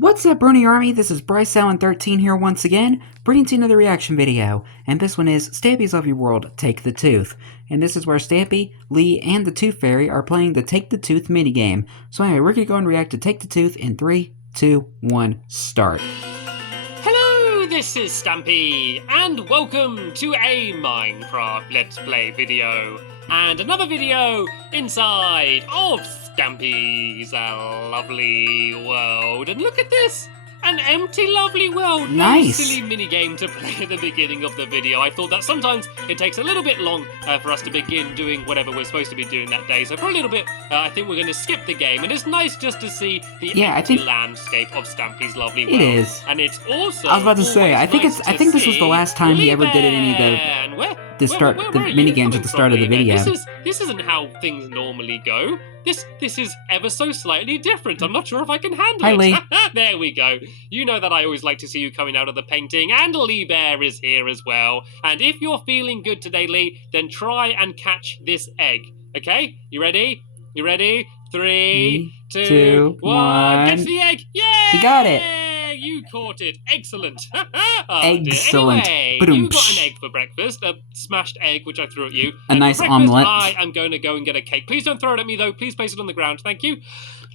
What's up, Brony Army? This is BryceAllen13 here once again, bringing to you another reaction video, and this one is Stampy's Lovely World Take the Tooth. And this is where Stampy, Lee, and the Tooth Fairy are playing the Take the Tooth minigame. So anyway, we're going to go and react to Take the Tooth in 3, 2, 1, start. Hello, this is Stampy, and welcome to a Minecraft Let's Play video, and another video inside of Stampy's lovely world. And look at this! An empty, lovely world. Nice. Silly minigame to play at the beginning of the video. I thought that sometimes it takes a little bit long for us to begin doing whatever we're supposed to be doing that day. So for a little bit, I think we're going to skip the game. And it's nice just to see the empty landscape of Stampy's lovely world. It is. And it's also. I was about to say, I think this was the last time he ever did any of the minigames at the start of the video. This isn't how things normally go. This is ever so slightly different. I'm not sure if I can handle it. Lee. There we go. You know that I always like to see you coming out of the painting, and Lee Bear is here as well. And if you're feeling good today, Lee, then try and catch this egg. Okay? You ready? You ready? 3, 2, 1. Catch the egg! Yay! He got it. You caught it. Excellent. Excellent. Anyway, you got an egg for breakfast, a smashed egg which I threw at you. A nice omelette. I am going to go and get a cake. Please don't throw it at me though. Please place it on the ground. Thank you.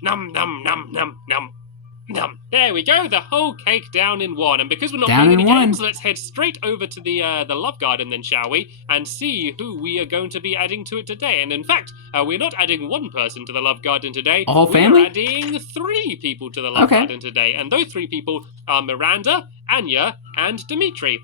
Num num num num num. Num. There we go, the whole cake down in one. And because we're not playing any games, let's head straight over to the Love Garden then, shall we? And see who we are going to be adding to it today. And in fact, we're not adding one person to the Love Garden today. Whole family? We're adding 3 people to the Love Garden today. And those 3 people are Miranda, Anya, and Dimitri.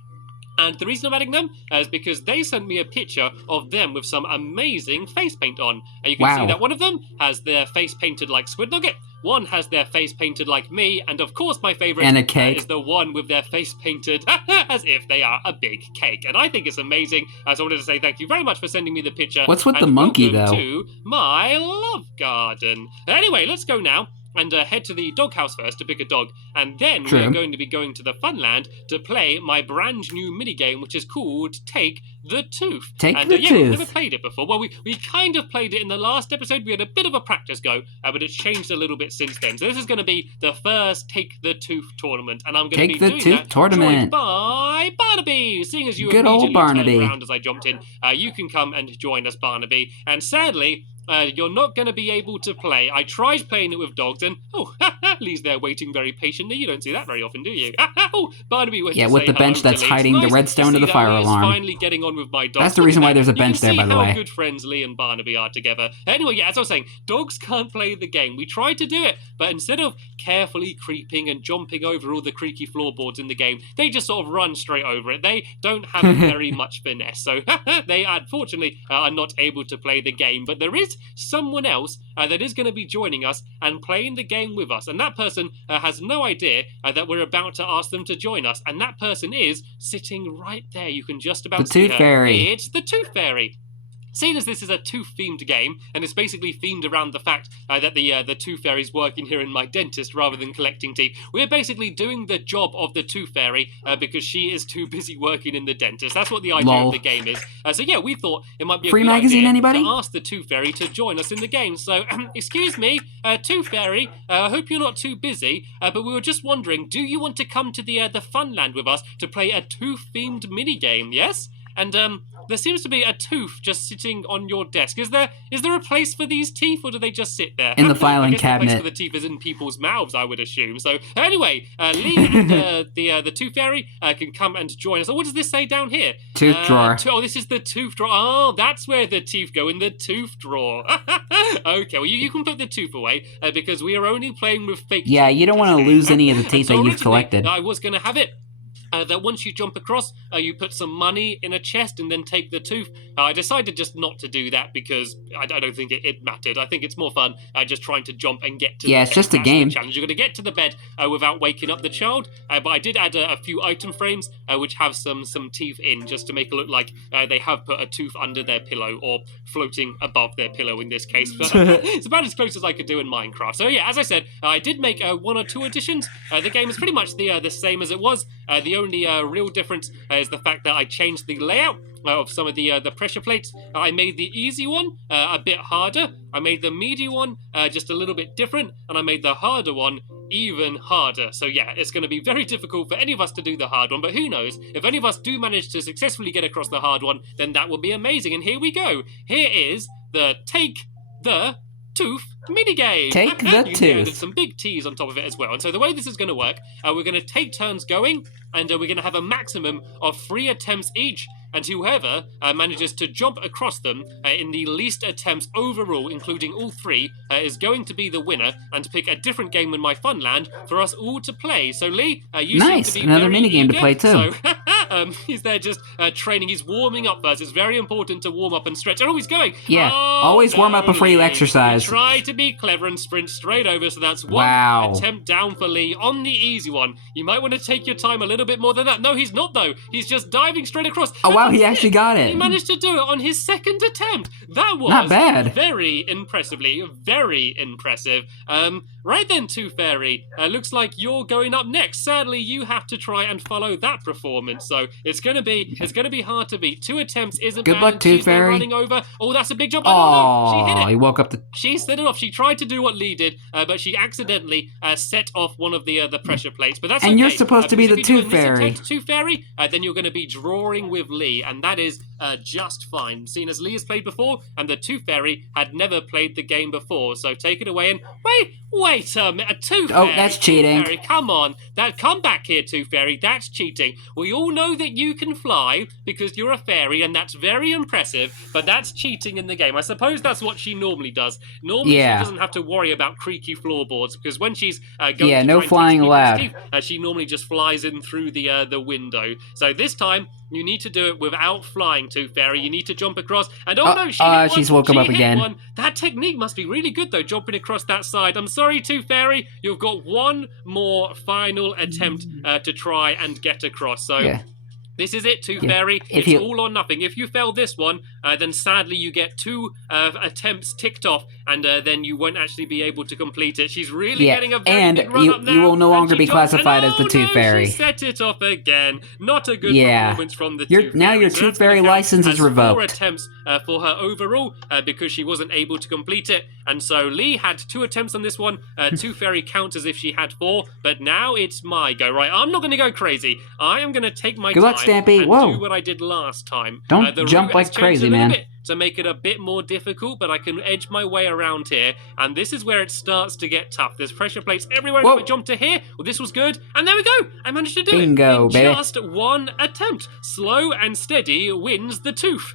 And the reason I'm adding them is because they sent me a picture of them with some amazing face paint on. And you can see that one of them has their face painted like Squid Nugget. One has their face painted like me, and of course my favourite is the one with their face painted as if they are a big cake. And I think it's amazing. So I wanted to say thank you very much for sending me the picture. What's with the monkey, though? To my love garden. Anyway, let's go now and head to the doghouse first to pick a dog, and then we're going to be going to the Funland to play my brand new minigame, which is called Take the Tooth. We've never played it before. Well, we kind of played it in the last episode. We had a bit of a practice go, but it's changed a little bit since then. So this is going to be the first Take the Tooth tournament, and I'm going to be doing that joined by Barnaby. Seeing as you immediately turned around as I jumped in, you can come and join us, Barnaby. And sadly, you're not going to be able to play. I tried playing it with dogs, and Lee's there waiting very patiently. You don't see that very often, do you? Barnaby went to with the bench that's hiding the redstone to the fire alarm. Finally getting on with my dogs. That's the reason why there's a bench there, by the way. How good friends Lee and Barnaby are together. Anyway, as I was saying, dogs can't play the game. We tried to do it, but instead of carefully creeping and jumping over all the creaky floorboards in the game, they just sort of run straight over it. They don't have very much finesse, so they unfortunately are not able to play the game. But there is someone else that is going to be joining us and playing the game with us, and that person has no idea that we're about to ask them to join us, and that person is sitting right there. You can just about see her. The Tooth Fairy. It's the Tooth Fairy. Seeing as this is a tooth-themed game, and it's basically themed around the fact that the Tooth Fairy's working here in my dentist rather than collecting teeth, we're basically doing the job of the Tooth Fairy because she is too busy working in the dentist. That's what the idea of the game is. So yeah, we thought it might be a good idea to ask the Tooth Fairy to join us in the game. So, excuse me, Tooth Fairy, I hope you're not too busy, but we were just wondering, do you want to come to the Funland with us to play a tooth-themed minigame, yes? And there seems to be a tooth just sitting on your desk. Is there a place for these teeth, or do they just sit there? In the filing cabinet. The place for the teeth is in people's mouths, I would assume. So anyway, Lee and the Tooth Fairy can come and join us. So what does this say down here? Tooth drawer. This is the tooth drawer. Oh, that's where the teeth go, in the tooth drawer. Okay, well you can put the tooth away because we are only playing with fake teeth. Yeah, you don't want to lose any of the teeth that you've collected. I was going to have it that once you jump across, you put some money in a chest and then take the tooth. I decided just not to do that because I don't think it mattered. I think it's more fun just trying to jump and get to the bed. It's just a game. Challenge. You're going to get to the bed without waking up the child. But I did add a few item frames which have some teeth in, just to make it look like they have put a tooth under their pillow or floating above their pillow in this case. But it's about as close as I could do in Minecraft. So yeah, as I said, I did make 1 or 2 additions. The game is pretty much the same as it was. The only real difference is the fact that I changed the layout of some of the pressure plates. I made the easy one a bit harder. I made the medium one just a little bit different, and I made the harder one even harder. So yeah, it's going to be very difficult for any of us to do the hard one, but who knows? If any of us do manage to successfully get across the hard one, then that will be amazing. And here we go. Here is the Take the Tooth minigame. Take the you tooth. Added some big T's on top of it as well. And so the way this is going to work, we're going to take turns going, and we're going to have a maximum of 3 attempts each. And whoever manages to jump across them in the least attempts overall, including all 3, is going to be the winner and pick a different game in my Funland for us all to play. So Lee, you seem to be another very minigame to play too. So he's there just training. He's warming up first. It's very important to warm up and stretch. Oh, he's going. Yeah, always warm up before you exercise. Try to be clever and sprint straight over. So that's 1 attempt down for Lee on the easy one. You might want to take your time a little bit more than that. No, he's not though. He's just diving straight across. Oh wow, he actually got it. He managed to do it on his 2nd attempt. That was not bad. Very impressively, very impressive. Right then, Tooth Fairy, looks like you're going up next. Sadly, you have to try and follow that performance, so it's gonna be hard to beat. 2 attempts isn't bad. Good luck, Tooth Fairy. Running over. Oh, that's a big jump. Oh, she hit it. He woke up the. She set it off. She tried to do what Lee did, but she accidentally set off one of the pressure plates. But that's and okay. you're supposed to be the Tooth Fairy. Tooth Fairy, then you're going to be drawing with Lee, and that is just fine. Seeing as Lee has played before, and the Tooth Fairy had never played the game before, so take it away. And wait a minute, Tooth Fairy. Oh, that's cheating. Fairy, come on, come back here, Tooth Fairy. That's cheating. We all know that you can fly because you're a fairy, and that's very impressive. But that's cheating in the game. I suppose that's what she normally does. Normally, she doesn't have to worry about creaky floorboards because when she's going to no flying allowed. Teeth, she normally just flies in through the window. So this time, you need to do it without flying, Tooth Fairy. You need to jump across. And she's woke him up again. One. That technique must be really good, though, jumping across that side. I'm sorry, Tooth Fairy. You've got 1 more final attempt to try and get across. So... Yeah. This is it, Tooth Fairy. It's all or nothing. If you fail this one, then sadly you get 2 attempts ticked off, and then you won't actually be able to complete it. She's really getting a very big run up now. You will no longer be classified as the Tooth Fairy. She set it off again. Not a good performance from the Tooth Fairy. Now your Tooth Fairy license is revoked. 4 attempts for her overall because she wasn't able to complete it. And so Lee had 2 attempts on this one. Tooth Fairy counts as if she had 4, but now it's my go. Right, I'm not going to go crazy. I am going to take my time. Stampy. And do what I did last time. Don't jump like crazy, man. To make it a bit more difficult, but I can edge my way around here. And this is where it starts to get tough. There's pressure plates everywhere. If I jump to here, well, this was good. And there we go. I managed to do it. Bingo, baby. Just 1 attempt. Slow and steady wins the tooth.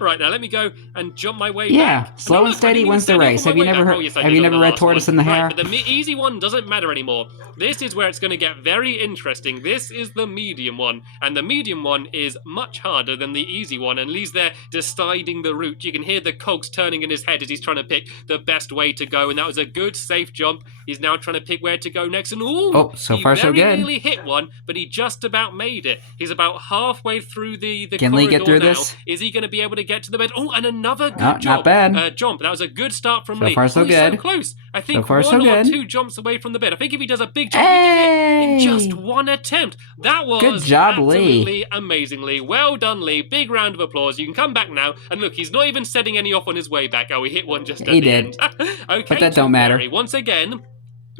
Right, now let me go and jump my way back. Slow and steady wins the race. Have you never read Tortoise in the Hare? Right, but the easy one doesn't matter anymore. This is where it's going to get very interesting. This is the medium one. And the medium one is much harder than the easy one. And Lee's there deciding the route. You can hear the cogs turning in his head as he's trying to pick the best way to go, and that was a good safe jump. He's now trying to pick where to go next, and so far so good. He very nearly hit one, but he just about made it. He's about halfway through the can corridor Lee get through now. This? Is he going to be able to get to the bed? Oh, and another good jump. Not bad. Jump. That was a good start from Lee. So far so good. So close. I think so far, 1 or 2 jumps away from the bed. I think if he does a big jump, he can hit in just 1 attempt. That was good job, absolutely Lee. Amazingly. Well done, Lee. Big round of applause. You can come back now. And look, he's not even setting any off on his way back. Oh, he hit one just at the end. Okay, but that don't matter. Once again,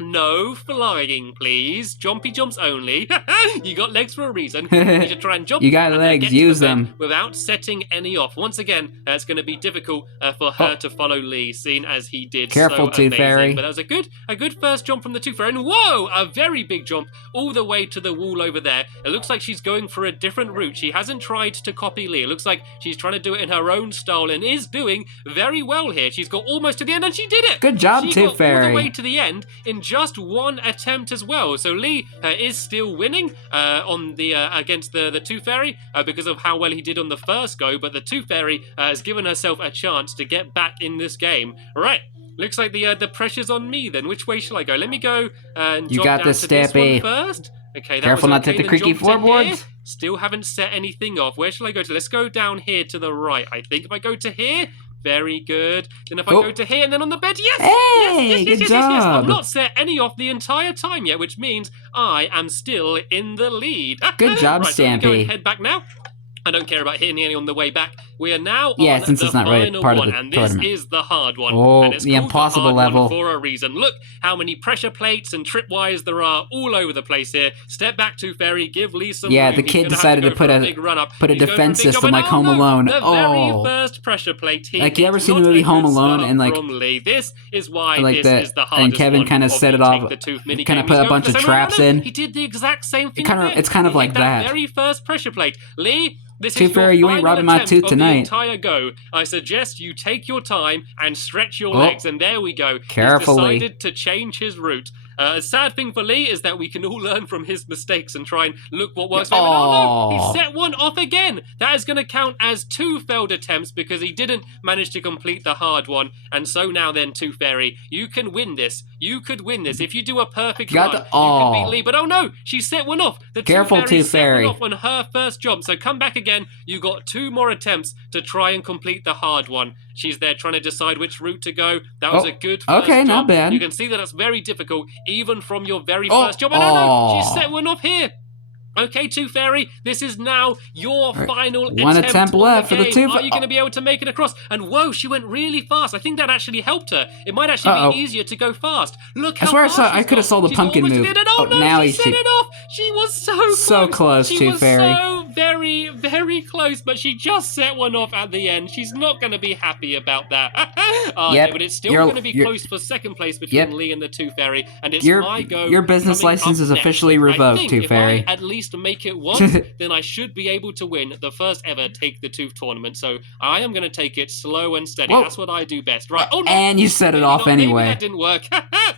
no flying, please. Jumpy jumps only. You got legs for a reason. You need to try and jump. You got legs, use them. Without setting any off. Once again, it's going to be difficult for her to follow Lee, seeing as he did Careful, so Tooth amazing. Fairy. But that was a good first jump from the Tooth Fairy. And whoa, a very big jump all the way to the wall over there. It looks like she's going for a different route. She hasn't tried to copy Lee. It looks like she's trying to do it in her own style and is doing very well here. She's got almost to the end, and she did it. Good job, Tooth Fairy. All the way to the end in just 1 attempt as well. So Lee is still winning on the against the Tooth Fairy because of how well he did on the first go, but the Tooth Fairy has given herself a chance to get back in this game. Right. Looks like the pressure's on me then. Which way shall I go? Let me go and jump down to this one first. Okay, careful not to hit the creaky floorboards. Still haven't set anything off. Where shall I go to? Let's go down here to the right. I think if I go to here, very good. Then if I go to here and then on the bed, yes! Hey, yes, good job. I've not set any off the entire time yet, which means I am still in the lead. Good job, right, Stampy. So go and head back now. I don't care about hitting any on the way back We are now Yeah, on since the it's not really final part of one, the and tournament. this is the hard one. Oh, and it's the called impossible the hard level. one for a reason. Look how many pressure plates and tripwires there are all over the place here. Step back, Tooth Fairy. Give Lee some Yeah, room. the He's kid gonna decided have to put go a for big run up. put a He's going for defense big jump, system and like Home Alone. The very first pressure plate here. Like, you ever seen the Not movie a Home good Alone start and like from Lee. This is why like this is the hardest and Kevin one kind of of set the it off, Take the Tooth mini kind of game. put He's a going bunch for of the same- traps no, in. He did the exact same thing. It's kind of He like hit that. Very first pressure plate. Lee, this Tooth is your Fairy, you ain't final robbing my attempt tooth of tonight. the entire go. I suggest you take your time and stretch your legs. And there we go. Carefully. He's decided to change his route. A sad thing for Lee is that we can all learn from his mistakes and try and look what works for him. Oh no, he set one off again. That is going to count as 2 failed attempts because he didn't manage to complete the hard one. And so now then, Tooth Fairy, you can win this. You could win this. If you do a perfect run, you could beat Lee. But oh no, she set one off. The Careful, Tooth Fairy set one off on her first jump. So come back again. You got 2 more attempts to try and complete the hard one. She's there trying to decide which route to go. That was a good first jump. Not bad. You can see that it's very difficult, even from your very first jump. And no, she set one off here. Okay, Tooth Fairy, this is now your final One attempt left for the Tooth. Are you going to be able to make it across? And whoa, she went really fast. I think that actually helped her. It might actually be easier to go fast. Look how fast I could have saw the pumpkin move. Oh no, now she set it off. She was so close, Tooth Fairy. So very, very close, but she just set one off at the end. She's not going to be happy about that. Yep, but it's still going to be close for second place between Lee and the Tooth Fairy, and it's my go. Your business license is officially revoked, Tooth Fairy. At least make it once, then I should be able to win the first ever Take the Tooth tournament. So I am going to take it slow and steady. Whoa. That's what I do best. Right. Oh no. And you set it off anyway. Maybe that didn't work.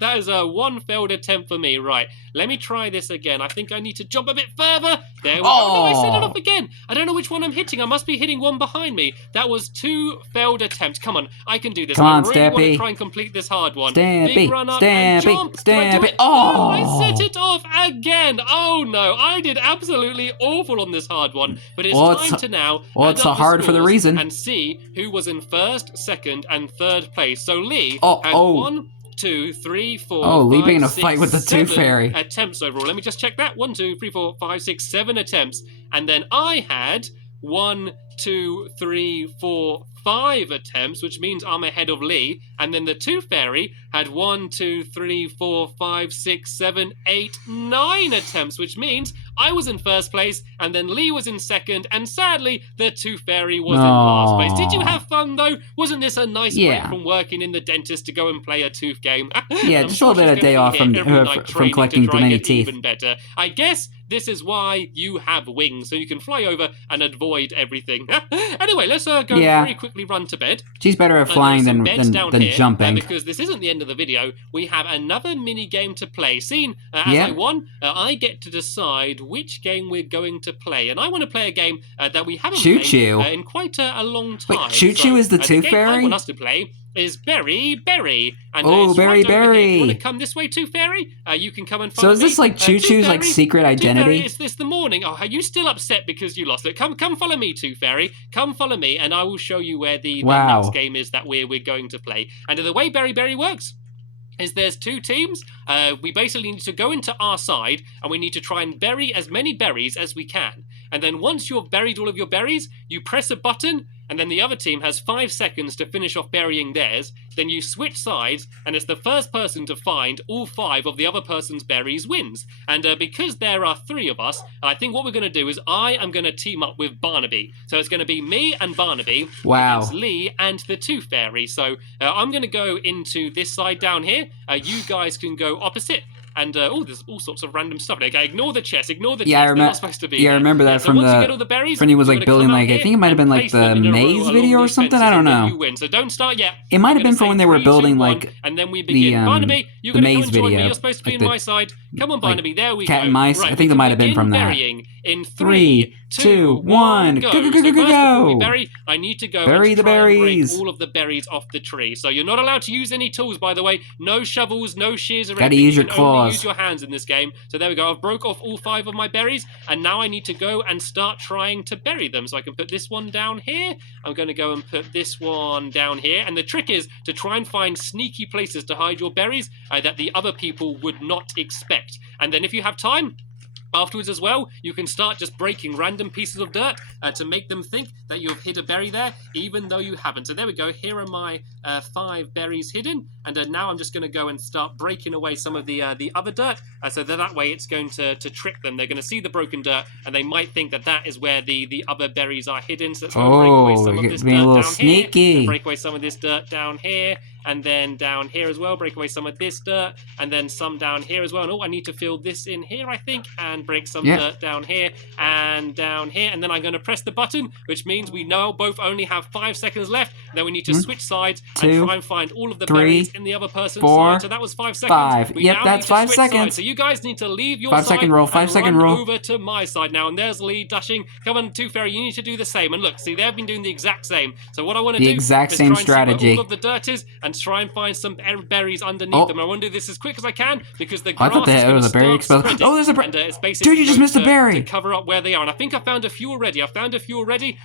That is a 1 failed attempt for me. Right. Let me try this again. I think I need to jump a bit further. There we go. Oh, no, I set it off again. I don't know which one I'm hitting. I must be hitting one behind me. That was 2 failed attempts. Come on. I can do this. Come on, I really Stampy. want to try and complete this hard one. Stampy. Big run up and jump. Stampy. Oh, I set it off again. Oh no. I did absolutely awful on this hard one. But it's time to now it's hard for the reason. And see who was in first, second, and third place. So Lee had 1, 2, 3, 4. Oh, Lee being in a 6, fight with the Tooth Fairy. Attempts overall. Let me just check that. 1, 2, 3, 4, 5, 6, 7 attempts. And then I had 1, 2, 3, 4, 5 attempts, which means I'm ahead of Lee. And then the Tooth Fairy had 1, 2, 3, 4, 5, 6, 7, 8, 9 attempts, which means I was in first place, and then Lee was in second, and sadly, the Tooth Fairy was in last place. Did you have fun, though? Wasn't this a nice break from working in the dentist to go and play a tooth game? Yeah, just a little bit of day off from collecting the many teeth. Even better. I guess this is why you have wings, so you can fly over and avoid everything. Anyway, let's go very quickly run to bed. She's better at flying than jumping. Because this isn't the end of the video. We have another mini game to play. As I won, I get to decide which game we're going to play. And I want to play a game that we haven't played in quite a long time. Wait, Choo-Choo is the Tooth Fairy? The game I want us to play is Berry. And Berry. You want to come this way, Tooth Fairy? You can come and follow me. So is this like Choo-Choo's like secret identity? Is this the morning? Oh, are you still upset because you lost it? Come follow me, Tooth Fairy. Come follow me, and I will show you where the next game is that we're going to play. And the way Berry works is there's 2 teams. We basically need to go into our side, and we need to try and bury as many berries as we can. And then once you've buried all of your berries, you press a button, and then the other team has 5 seconds to finish off burying theirs. Then you switch sides, and it's the first person to find all 5 of the other person's berries wins. And because there are 3 of us, I think what we're going to do is I am going to team up with Barnaby. So it's going to be me and Barnaby against Lee and the Tooth Fairy. So I'm going to go into this side down here. You guys can go opposite. And there's all sorts of random stuff. Okay, ignore the chest. Ignore the chest. They're not supposed to be. Yeah, I remember that from the berries, when he was like building like I think it might have been like the maze video or something. I don't know. You win. So don't start yet. It might have been from when they were building like and then we begin. Barnaby, you're going to come and join me. You're supposed to be like on my side. Come on, Barnaby. There we go. Cat and mice. Right, I think that might have been from that. In 3, 2, 1, go. So first, before we bury, I need to go and try and break all of the berries off the tree. So you're not allowed to use any tools, by the way. No shovels, no shears or anything. Gotta use your claws. Only use your hands in this game. So there we go. I've broke off all 5 of my berries, and now I need to go and start trying to bury them. So I can put this one down here. I'm going to go and put this one down here. And the trick is to try and find sneaky places to hide your berries that the other people would not expect. And then if you have time, Afterwards as well, you can start just breaking random pieces of dirt to make them think that you've hid a berry there, even though you haven't. So there we go. Here are my 5 berries hidden, and now I'm just going to go and start breaking away some of the other dirt, so that way it's going to trick them. They're going to see the broken dirt, and they might think that that is where the other berries are hidden. So let's go and break away some of this dirt down sneaky. here, break away some of this dirt down here, and then down here as well, break away some of this dirt, and then some down here as well. And I need to fill this in here, I think, and break some dirt down here, and then I'm going to press the button, which means we now both only have 5 seconds left. Then we need to switch sides and try and find all of the berries in the other person's side. So that was 5 seconds. Yep, that's 5 seconds. Sides. So you guys need to leave your 5 side second rule, 5 second rule. over to my side now. And there's Lee dashing. Come on, Tooth Fairy, you need to do the same. And look, see, they've been doing the exact same. So what I want to do is try and see where all of the dirt is and try and find some berries underneath them. I want to do this as quick as I can because the grass is going to start spreading. Oh, there's a berry. And it's basically dude, you just missed a berry. To cover up where they are. And I think I found a few already.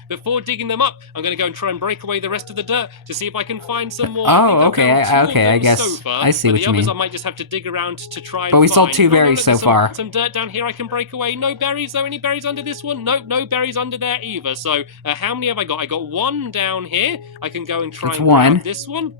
Before digging them up. I'm going to go and try and break away the rest of the dirt to see if I can find some more. Okay, I guess so far, I see what you mean. The others I might just have to dig around to try and But we find. sold 2 berries so far. Some dirt down here I can break away. No berries though. Any berries under this one? Nope, no berries under there either. So how many have I got? I got 1 down here. I can go and try and grab this one.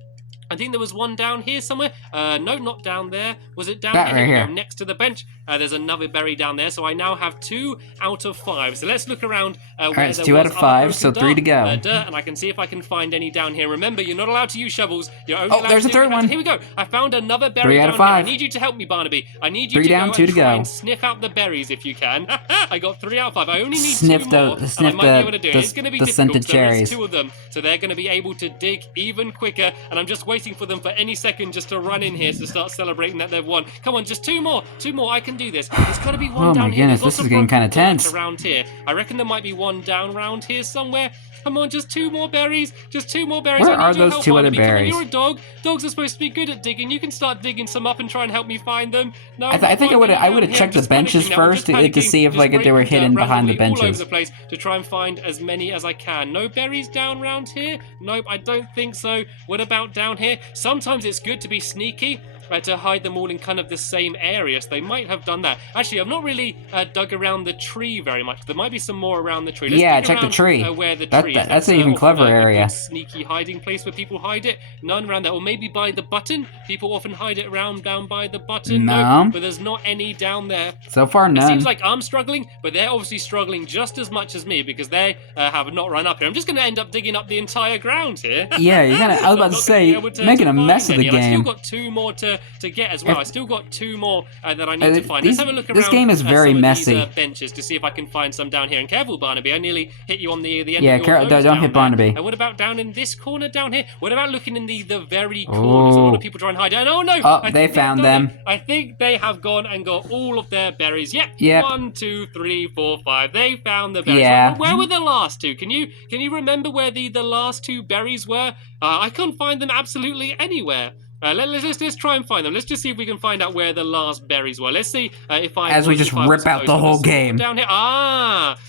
I think there was 1 down here somewhere. No, not down there. Was it down here? Right here. Next to the bench. There's another berry down there. So I now have 2 out of 5. So let's look around. Alright, it's 2 out of 5, so 3 to go. Dirt, and I can see if I can find any down here. Remember, you're not allowed to use shovels. You're only allowed there's to a third one. Here we go. I found another berry 3 out down of 5. here. I need you to help me, Barnaby. I need you 3 to down, go 2 and to try go. and sniff out the berries if you can. I got 3 out of 5. I only need Sniff 2 the- more, and sniff I might be able to do it. the- It's going to be the difficult. scented So there's cherries. 2 of them, so they're going to be able to dig even quicker. And I'm just waiting for them for any second just to run in here to start celebrating that they've won. Come on, just 2 more. 2 more. I can do this. There's got to be 1 Oh down my here. goodness, There's this lots is of getting kind of broken dirt tense. around here. I reckon there might be 1 down around here somewhere. Come on, just 2 more berries. Just 2 more berries. Where I are need your those help, 2 other Barnaby. Come on, berries? You're a dog. Dogs are supposed to be good at digging. You can start digging some up and try and help me find them. No, I think I would have checked the benches first to see if like if they were hidden behind the benches. All over the place to try and find as many as I can. No berries down around here? Nope, I don't think so. What about down here? Sometimes it's good to be sneaky. To hide them all in kind of the same area, so they might have done that. Actually, I've not really dug around the tree very much. There might be some more around the tree. Let's dig check around, the tree. Where the tree is. That's an even clever a area. good sneaky hiding place where people hide it. None around there. Or maybe by the button. People often hide it around down by the button. No. But there's not any down there. So far, none. It seems like I'm struggling, but they're obviously struggling just as much as me because they have not run up here. I'm just going to end up digging up the entire ground here. Yeah, you're gonna. I was about to say, making a mess of the game. I still got 2 more to get as well. I still got 2 more that I need to find. These- Let's have a look around. this game is very some of messy. These, benches to see if I can find some down here. And careful, Barnaby, I nearly hit you on the end. Yeah, of your nose don't down hit there. Barnaby. And what about down in this corner down here? What about looking in the very corners? A lot of people try and hide. And oh no! Oh, they found them. I think they have gone and got all of their berries. Yep. 1, 2, 3, 4, 5. They found the berries. Yeah. Where were the last 2? Can you remember where the last 2 berries were? I can't find them absolutely anywhere. Let's try and find them. Let's just see if we can find out where the last berries were. Let's see if I... As we just rip out the whole game. Down here.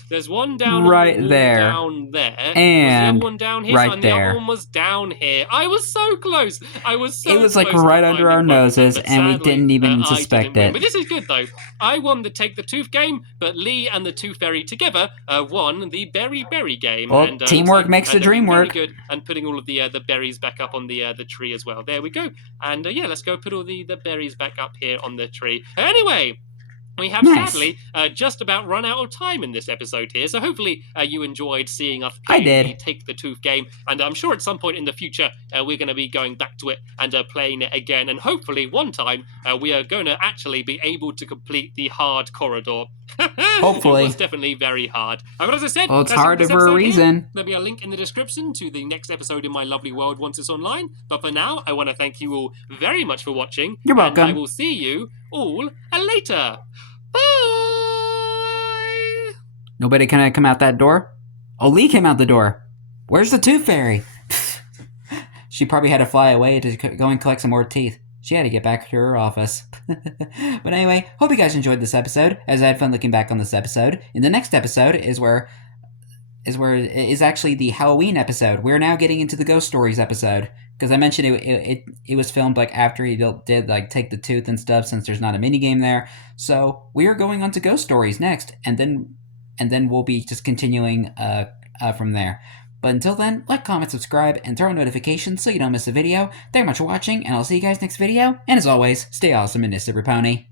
There's one down right on the wall there. Down there. And was the other one down here? right and there. The other one was down here. I was so close. It was like right under our noses, and we didn't even suspect it. But this is good though. I won the Take the Tooth game, but Lee and the Tooth Fairy together won the Berry game. Well, and, teamwork makes the dream work. Very good, and putting all of the berries back up on the tree as well. There we go. And yeah, let's go put all the berries back up here on the tree. Anyway, we have sadly just about run out of time in this episode here, so hopefully you enjoyed seeing us play the Take the Tooth game, and I'm sure at some point in the future we're going to be going back to it and playing it again, and hopefully one time we are going to actually be able to complete the hard corridor. Hopefully. It was definitely very hard. But as I said, well, it's hard for a reason. There'll be a link in the description to the next episode in my lovely world once it's online, but for now, I want to thank you all very much for watching. You're welcome. And I will see you all later. Bye! Nobody can come out that door? Oh, Lee came out the door. Where's the Tooth Fairy? She probably had to fly away to go and collect some more teeth. She had to get back to her office. But anyway, hope you guys enjoyed this episode, as I had fun looking back on this episode. In the next episode is actually the Halloween episode. We're now getting into the Ghost Stories episode. because I mentioned it was filmed like after he did like take the tooth and stuff, since there's not a mini game there. So we are going on to ghost stories next, and then we'll be just continuing from there. But until then, like, comment, subscribe, and turn on notifications so you don't miss a video. Thank you much for watching, and I'll see you guys next video. And as always, stay awesome and Super Pony.